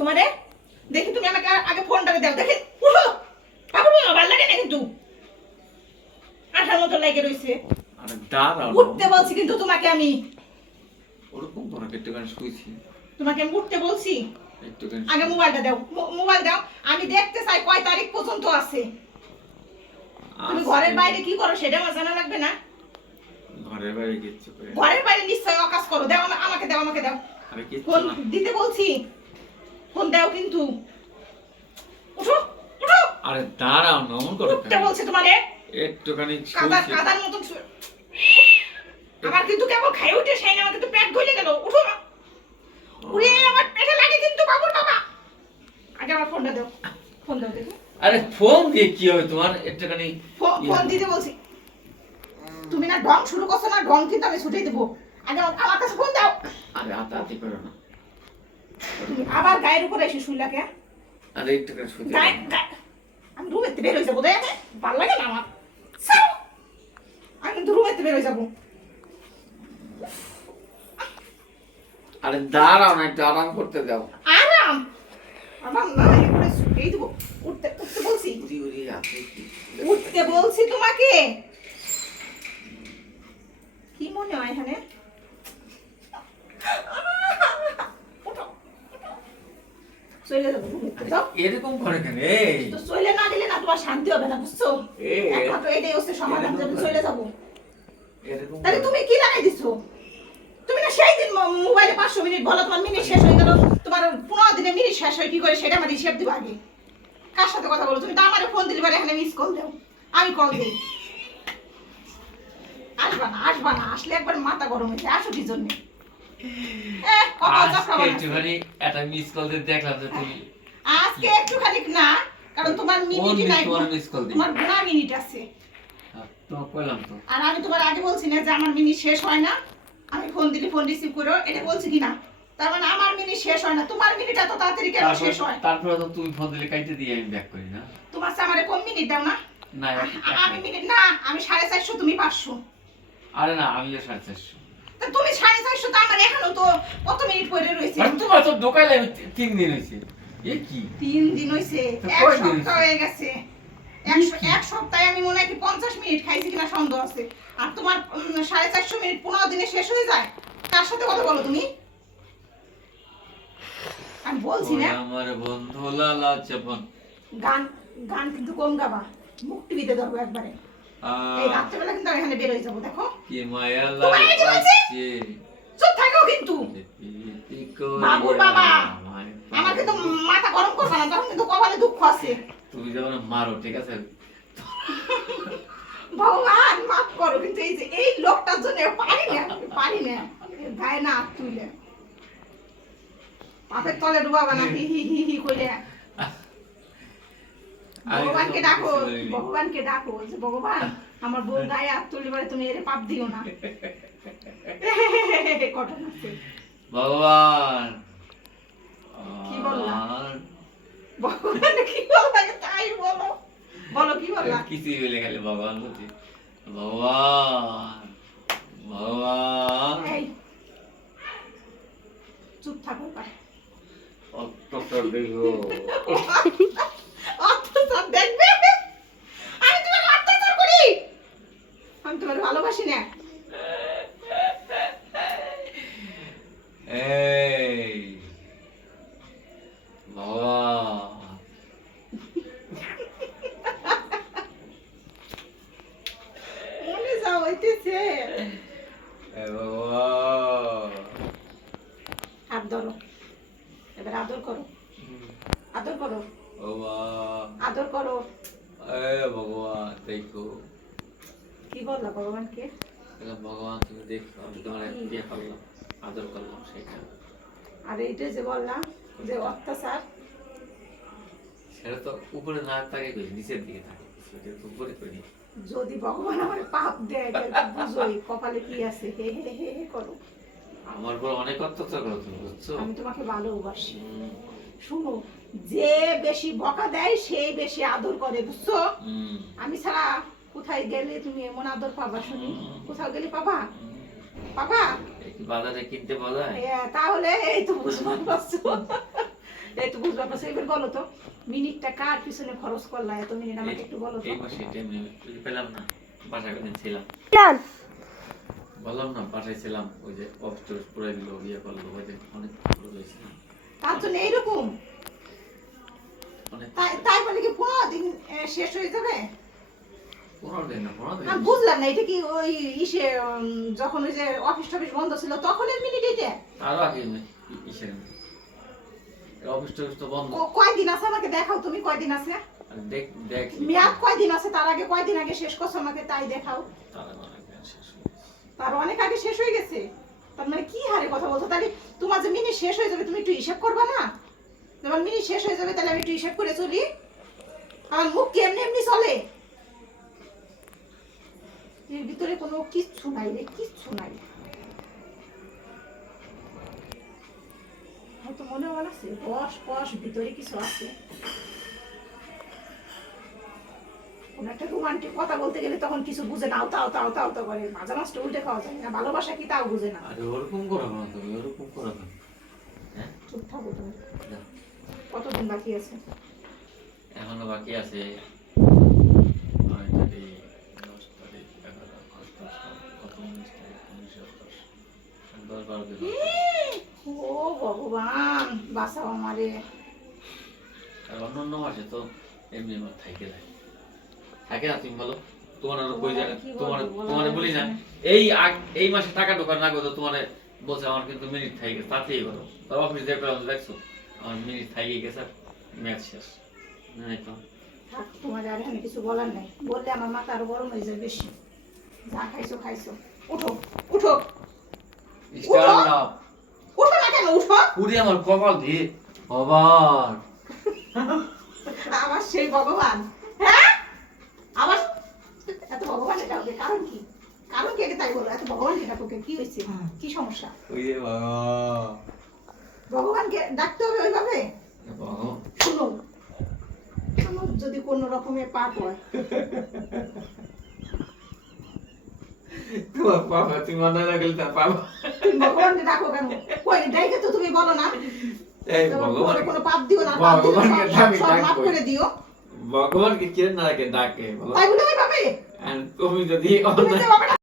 তোমারে? দেখি তুমি আমাকে আগে ফোনটা দাও, দেখি উঠো। বাবু ভালো লাগে না কিন্তু আঠার মতো লাগে রইছে। আরে দাঁড়াও, উঠতে বলছি কিন্তু তোমাকে আমি। ওরকম কোনো একটুখানি শুয়েছি, তোমাকে আমি উঠতে বলছি। একটুখানি আগে মোবাইলটা দাও, মোবাইল দাও। আমি দেখতে চাই কয় তারিখ পর্যন্ত আছে। তুমি ঘরের বাইরে কি করো সেটা আমার জানা লাগবে না? ঘরের বাইরে কিচ্ছু করে ঘরের বাইরে নিশ্চয় অকাজ করো। দাও আমাকে দাও, আমাকে দাও। আরে কিচ্ছু ফোন না। দিতে বলছি, ফোন দাও কিন্তু। উঠো উঠো। আরে দাঁড়াও, নমন করো উঠতে বলছি তোমারে। একটুখানি কাদার শুয়েছি। কাদার মতন আমার কিন্তু কেবল খাই উঠে সেই না, আমার কিন্তু পেট গলে গেল। উঠো না। উড়ে আমার পেটে লাগে কিন্তু বাবুর বাবা। আগে আমার ফোনটা দাও, ফোন দাও দেখো। আরে ফোন দিয়ে কি হবে তোমার? একটুখানি ফোন দিতে বলছি। তুমি না ঢং শুরু করছো না, ঢং কিন্তু আমি ছুটেই দেবো। আগে আমার কাছে ফোন দাও। আরে হাতাহাতি করো না। তুমি আবার গায়ের উপরে এসে শুইলা কে? আরে একটুখানি শুতে আমি রুমেতে বের হয়ে যাবো, দেখ ভালো লাগে না আমার। ছাড়ো। আমি কিন্তু রুমেতে বের হয়ে যাবো। আরে দাঁড়াও না, একটু আরাম করতে দাও। আরাম আরাম না, এবারে শুইতেই দেবো। উঠতে উঠতে বলছি, উড়ি উড়ি আপনি কি উঠতে বলছি তোমাকে। কি মনে হয় এখানে? উঠো, চলে যাবো রুমেতে, যাও। এরকম করে কেন? এই তো চলে না দিলে না তোমার শান্তি হবে না, বুঝছো? এই, একমাত্র এটাই হচ্ছে সমাধান, যে আমি চলে যাবো। এরকম তাহলে তুমি কি লাগাই দিছো? তুমি না সেই দিন মোবাইলে 500 মিনিট বলো, তোমার মিনিট শেষ হয়ে গেল। তোমার 15 দিনে মিনিট শেষ হয় কি করে সেটা আমার হিসেব দিবা আগে। কার সাথে কথা বলো তুমি? তো আমারে ফোন দিলে পারে এখানে মিস কল দাও, আমি কল দিই। আসবা না, আসবা না, আসলে একবার মাথা গরম হয়েছে। আসো কি জন্য? আজকে একটুখানি একটা মিস কল দিয়ে দেখলাম যে তুমি আজকে একটুখানি না, কারণ তোমার মিনিটই নাই। তোমার মিস কল দিই তোমার গুণা মিনিট আছে। তো কইলাম তো। আর আমি তোমার আগে বলছি না যে আমার মিনিট শেষ হয় না, আমি ফোন দিলে ফোন রিসিভ করো, এটা বলছি কি না? তার মানে আমার মিনিট শেষ হয় না, তোমার মিনিট এত তাড়াতাড়ি কেন শেষ হয়? তারপরে তো তুমি ফোন দিলে কাইতে দিয়ে আমি ব্যাক করি না। তোমার চেয়ে আমারে কম মিনিট দাও না? না আমি মিনিট না, আমি 450, তুমি 500। আরে না, আমিও 450। তা তুমি 450, তো আমার এখনো তো কত মিনিট পড়ে রয়েছে। আর তোমার তো ঢোকাইলে 3 দিন হইছে। এ কি 3 দিন হইছে, তো 1 কয় দিন সপ্তাহ হইছে? হয়ে গেছে। এক সপ্তাহে আমি মনে হয় কি 50 মিনিট খাইছি কিনা সন্দেহ আছে। আর তোমার 450 মিনিট 15 দিনে শেষ হয়ে যায়। কার সাথে কথা বলো তুমি? আমি বলছি না, ওই আমার বন্ধু লালা চপন। গান গান কিন্তু কম গাবা, মুখ টিভিতে ধরবো একবারে। এই রাত্রেবেলা কিন্তু আমি এখানে বের হয়ে যাবো, দেখো। কি মায়া তোমার এই যে বলছি, লাগছে। চুপ থাকো কিন্তু। বাবুর বাবা, আমার কিন্তু মাথা গরম করবে না, তখন কিন্তু কপালে দুঃখ আছে। তুমি যখন মারো, ঠিক আছে? ভগবান মাফ করো, কিন্তু এই যে এই লোকটার জন্য পারি না, পারি না। গায়ে না হাত তুলে পাপের তলে ডুবাবা না, হি হি হি হি কইলে। ভগবানকে ডাকো, ভগবানকে ডাকো যে ভগবান আমার বউ গায়ে হাত তুললে পারে, তুমি এর পাপ দিও না। ঘটনা আছে। ভগবান কি বললা? ভগবান কি বললা তাই বলো, বলো কি বললা? কিছুই বলে খালি ভগবান বলছি। ভগবান ভগবান এই চুপ থাকো পারে। অত্যাচার দেখো। অত্যাচার দেখবে? আমি তোমার অত্যাচার করি? আমি তোমার ভালোবাসি না। এই ভগবান মনে যাও হইতেছে। ভগবান হাত ধরো, এবার আদর করো, আদর করো, ভগবান আদর করো। ভগবান দেখো। কি বললা ভগবানকে? ভগবান তুমি দেখো, আমি তোমার বিয়ে করলাম, আদর করলাম, সেটা আর এইটা যে বললাম যে অত্যাচার, সেটা তো উপরে না থাকে, নিচের দিকে থাকে, সেটা তো উপরে করি। যদি ভগবান আমার পাপ দেয় তাহলে তো বুঝোই কপালে কি আছে। হে হে হে হে করো। আমার বড় অনেক অত্যাচার করো তুমি, বুঝছো? আমি তোমাকে ভালোবাসি। শুনো, যে বেশি বকা দেয় সেই বেশি আদর করে, বুঝছো? আমি ছাড়া কোথায় গেলে তুমি এমন আদর পাবা শুনি? কোথাও গেলে পাবা? পাবা? বাজারে কিনতে পাওয়া যায়? তাহলে এই তো বুঝতে পারছো, তাই তো বুঝবা পারছো। এবার বলো তো মিনিটটা কার পিছনে খরচ করলা এত মিনিট আমাকে একটু বলো তো। এই মাসে এমনি পেলাম না, বাসায় কদিন ছিলাম, বললাম না বাসায় ছিলাম, ওই যে অফিস টফিস পুরাই দিল, ইয়ে করলো, ওই যে অনেক খরচ হয়েছিলাম, তার জন্য এইরকম অনেক তাই বলে কি 15 দিন শেষ হয়ে যাবে? 15 দিন না, 15 দিন আমি বুঝলাম না এটা কি ওই ইসে যখন ওই যে অফিস টফিস বন্ধ ছিল তখনের মিনিট এটা? আরো আগে ইসের অফিস টফিস তো বন্ধ। কয়দিন আছে আমাকে দেখাও তুমি, কয়দিন আছে দেখ মেয়াদ, কয়দিন আছে তার আগে, কয়দিন আগে শেষ করছো আমাকে তাই দেখাও। তারা অনেক দিন শেষ হয়ে গেছে। তার অনেক আগে শেষ হয়ে গেছে? তার মানে কি হারে কথা বলছো? তাহলে তোমার যে মিনিট শেষ হয়ে যাবে তুমি একটু হিসাব করবা না? তোমার মিনিট শেষ হয়ে যাবে তাহলে আমি একটু হিসাব করে চলি। আমার মুখ কি এমনি এমনি চলে? এর ভিতরে কোনো কিচ্ছু নাই রে, কিচ্ছু নাই। হয়তো মনে আছে বস বস ভিতরে কিছু আছে। কোন একটা রোমান্টিক কথা বলতে গেলে তখন কিছু বুঝে না, তাও তাও তাও তাও করে, মাঝে মাঝে উল্টে খাওয়া যায় না, ভালোবাসা কি তাও বুঝে না। আরে ওরকম করো না তুমি, ওরকম করো না। হ্যাঁ চুপ থাকো তুমি। না, কতদিন বাকি আছে? এখনো বাকি আছে 9 তারিখ, 10 তারিখ, 11, 12, কত 19 তারিখ, 19, 10, 12 দিন। ও ভগবান বাঁচাও আমারে। আর অন্য মাসে তো এমনি আমার থাকে যায়, থাকে না, তুমি বলো তোমার আরো কই যায়, তোমার বলি না এই মাসে টাকা ঢোকার না গো, তোমার বলছে আমার কিন্তু মিনিট থাকে গেছে, তাতেই করো, তোর অফিস দেখো দেখছো আমার মিনিট থাকে গেছে, ম্যাচ শেষ নাই তো। থাক, তোমার আর এখানে কিছু বলার নাই, বললে আমার মাথা আরো গরম হয়ে যায় বেশি। যা খাইছো খাইছো, উঠো উঠো স্টার নাও, উঠো না কেন, উঠো। পুরি আমার কপাল দিয়ে আবার আমার সেই ভগবান, হ্যাঁ আবার এত ভগবান এটা হবে কারণ কি? কারণ কি আগে তাই বলো, এত ভগবান এটা তোকে কি হয়েছে, কি সমস্যা? ওই যে বাবা ভগবানকে ডাকতে হবে ওইভাবে? বাবা শুনো, আমার যদি কোনো রকমের পাপ হয়, তোমার বাবা তুমি মনে রাখলে তার বাবা তুমি ভগবানকে ডাকো কেন? কই ডাইকে তো তুমি বলো না এই ভগবান কোনো পাপ দিও না, পাপ দিও ভগবানকে ডাকি সব মাফ ডাকবো, করে দিও, ভগবানকে কিরে না রাখে ডাকে বলো, তাই বলে ওইভাবে আর তুমি যদি তুমি যে বাবা